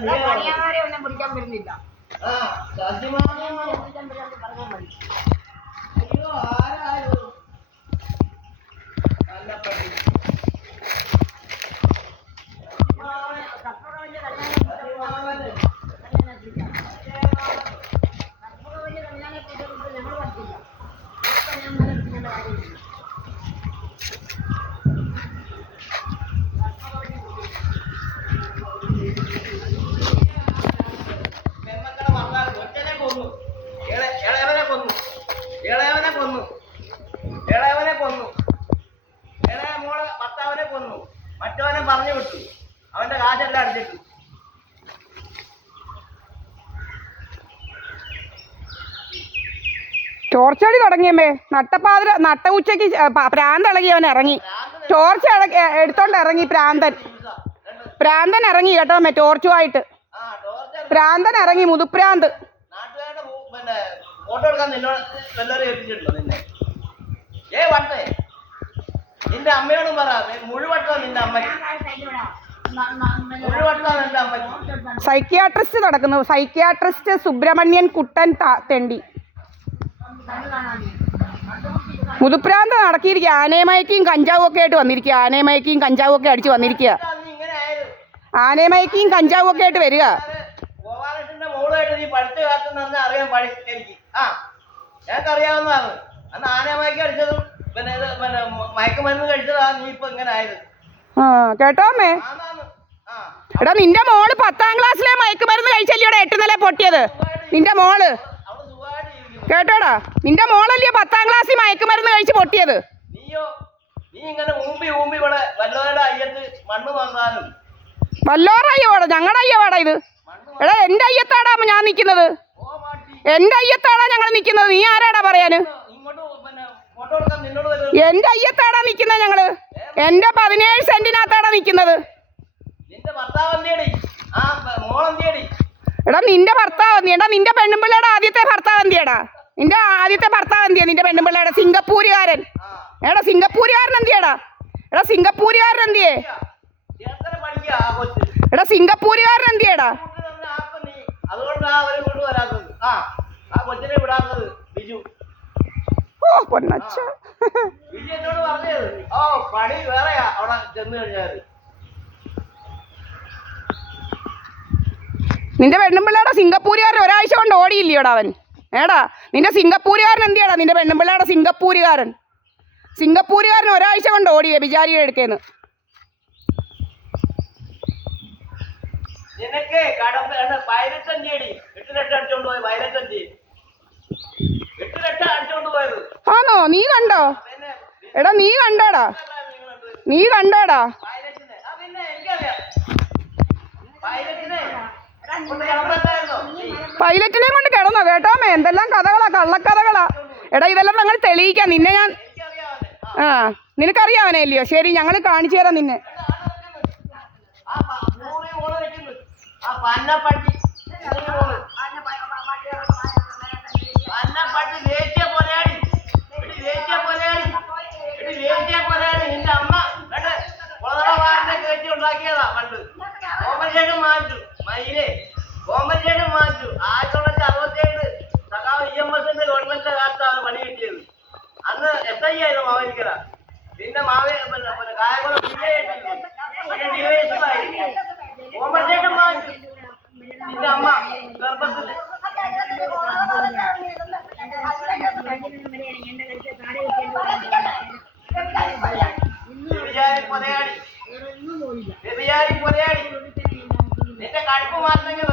ഒന്നും പിടിക്കാൻ വരുന്നില്ല. അയ്യോ ആരായോ നല്ല പട്ടി മറ്റവനെ പറഞ്ഞു വിട്ടു. അവന്റെ കാശെല്ലാം അടിച്ചിട്ടു. ടോർച്ചടി തുടങ്ങിയമ്മേ. നട്ട ഉച്ചക്ക് പ്രാന്തിളകി അവൻ ഇറങ്ങി. ടോർച്ച് എടുത്തോണ്ട് ഇറങ്ങി പ്രാന്തൻ ഇറങ്ങി കേട്ടോ അമ്മേ. ടോർച്ചുമായിട്ട് പ്രാന്തൻ ഇറങ്ങി. മുതുപ്രാന്ത്. നാട്ടുകാരുടെ ഫോട്ടോ എടുക്കാൻ എല്ലാവരും ഏൽപ്പിച്ചിട്ടുണ്ടോ നിന്നെ? വട്ടേ നിന്റെ അമ്മയോടും പറ. മുഴുവട്ടോ നിന്റെ അമ്മയ്ക്ക്. മുഴുവട്ടോ നിന്റെ അമ്മയ്ക്ക്. സൈക്യാട്രിസ്റ്റ് നടക്കുന്നു. സൈക്യാട്രിസ്റ്റ് സുബ്രഹ്മണ്യൻ കുട്ടൻ തെണ്ടി. മുതുപ്രാന്ത് നടക്കിയിരിക്കുക. ആനയമയക്കിയും കഞ്ചാവും ഒക്കെ ആയിട്ട് വന്നിരിക്കുക. ആനയമയക്കിയും കഞ്ചാവും ഒക്കെ അടിച്ച് വന്നിരിക്കുക. ആനയമയക്കിയും കഞ്ചാവും ഒക്കെ ആയിട്ട് വരിക. ഗോപാലകൃഷ്ണന്റെ മോളുമായിട്ട് നീ പഠിച്ചു കാത്തുന്ന അറിയാൻ എനിക്ക്. ഞങ്ങൾക്കറിയാവുന്നതാണ്. അന്ന് ആനയമയക്കി അടിച്ചതും പിന്നെ മയക്കുമരുന്ന് കഴിച്ചതാ നീ ഇപ്പൊ ഇങ്ങനെ ആയത്. കേട്ടോ അമ്മേ. എടാ നിന്റെ മോള് 10ാം ക്ലാസ്സിലെ മയക്കുമരുന്ന് കഴിച്ചല്ലോടെ 8 നില പൊട്ടിയത്. നിന്റെ മോള് കേട്ടോടാ. നിന്റെ മോളല്ലേ 10ാം ക്ലാസ്സിൽ മയക്കുമരുന്ന് കഴിച്ച് പൊട്ടിയത്. നീയോ നീ ഇങ്ങനെ ഊമ്പി ഇവിടെ വല്ലോരുടെ അയ്യത്ത് മണ്ണ് വന്നാലും. വല്ലോരുടെ അയ്യവാടാ? ഞങ്ങളുടെ അയ്യവാടാ ഇത്. എടാ എന്റെ അയ്യത്താടാ ഞാൻ നിക്കുന്നത്. എന്റെ അയ്യത്താടാ ഞങ്ങൾ നിക്കുന്നത്. നീ ആരാടാ പറയാന്? എന്റെ അയ്യത്താടാ നിക്കുന്നത് ഞങ്ങള്. എന്റെ 17 സെന്റിനകത്താടാ നിക്കുന്നത്. എടാ നിന്റെ ഭർത്താവ് എന്തിയടാ? നിന്റെ പെണ്ണുമ്പിള്ളയുടെ ആദ്യത്തെ ഭർത്താവ് എന്തിയടാ? നിന്റെ ആദ്യത്തെ ഭർത്താവ് എന്തിയാ? നിന്റെ പെണ്ണുമ്പിള്ളയുടെ സിംഗപ്പൂരുകാരൻ. എടാ സിംഗപ്പൂരുകാരൻ എന്തിയടാ? എടാ സിംഗപ്പൂരുകാരൻ എന്തിയേ? എടാ സിംഗപ്പൂരുകാരൻ എന്തിയടാ? ഓ പൊന്നച്ച. നിന്റെ പെണ്ണുമ്പിള്ളയുടെ സിംഗപ്പൂരുകാരൻ ഒരാഴ്ച കൊണ്ട് ഓടിയില്ലയോടാ അവൻ. ഏടാ നിന്റെ സിംഗപ്പൂരുകാരൻ എന്തിയാടാ? നിന്റെ പെണ്ണുമ്പിള്ളയുടെ സിംഗപ്പൂരുകാരൻ ഒരാഴ്ച കൊണ്ട് ഓടിയേ വിചാരിയുടെ അടുക്കേന്ന്. ആണോ? നീ കണ്ടോ? എടാ നീ കണ്ടോടാ? പൈലറ്റിനെ കൊണ്ട് കിടന്നോ? കേട്ടോമേ എന്തെല്ലാം കഥകളാ, കള്ളക്കഥകളാ. എടാ ഇതെല്ലാം ഞങ്ങൾ തെളിയിക്കാം. നിന്നെ ഞാൻ നിനക്കറിയാവനെ അല്ലയോ? ശരി ഞങ്ങൾ കാണിച്ചു തരാം നിന്നെ. നിന്റെ അമ്മ ഉണ്ടാക്കിയതാ പണ്ട്. കോമ്പൻസേഷൻ മാറ്റു മയിലേ. കോമ്പൻസേഷൻ മാറ്റു 1967 സഖാവ് EMSന്റെ ഗവൺമെന്റിന്റെ കാലത്താണ് പണി കിട്ടിയത്. അന്ന് SI ആയിരുന്നു മാവേലിക്കര. പിന്നെ കായംകുളം കോമ്പൻസേഷൻ മാറ്റു. നിന്റെ അമ്മ ഗർഭത്തിൽ പൊതയാടി. നിന്റെ കഴുപ്പ് മാറ്റണമെങ്കിൽ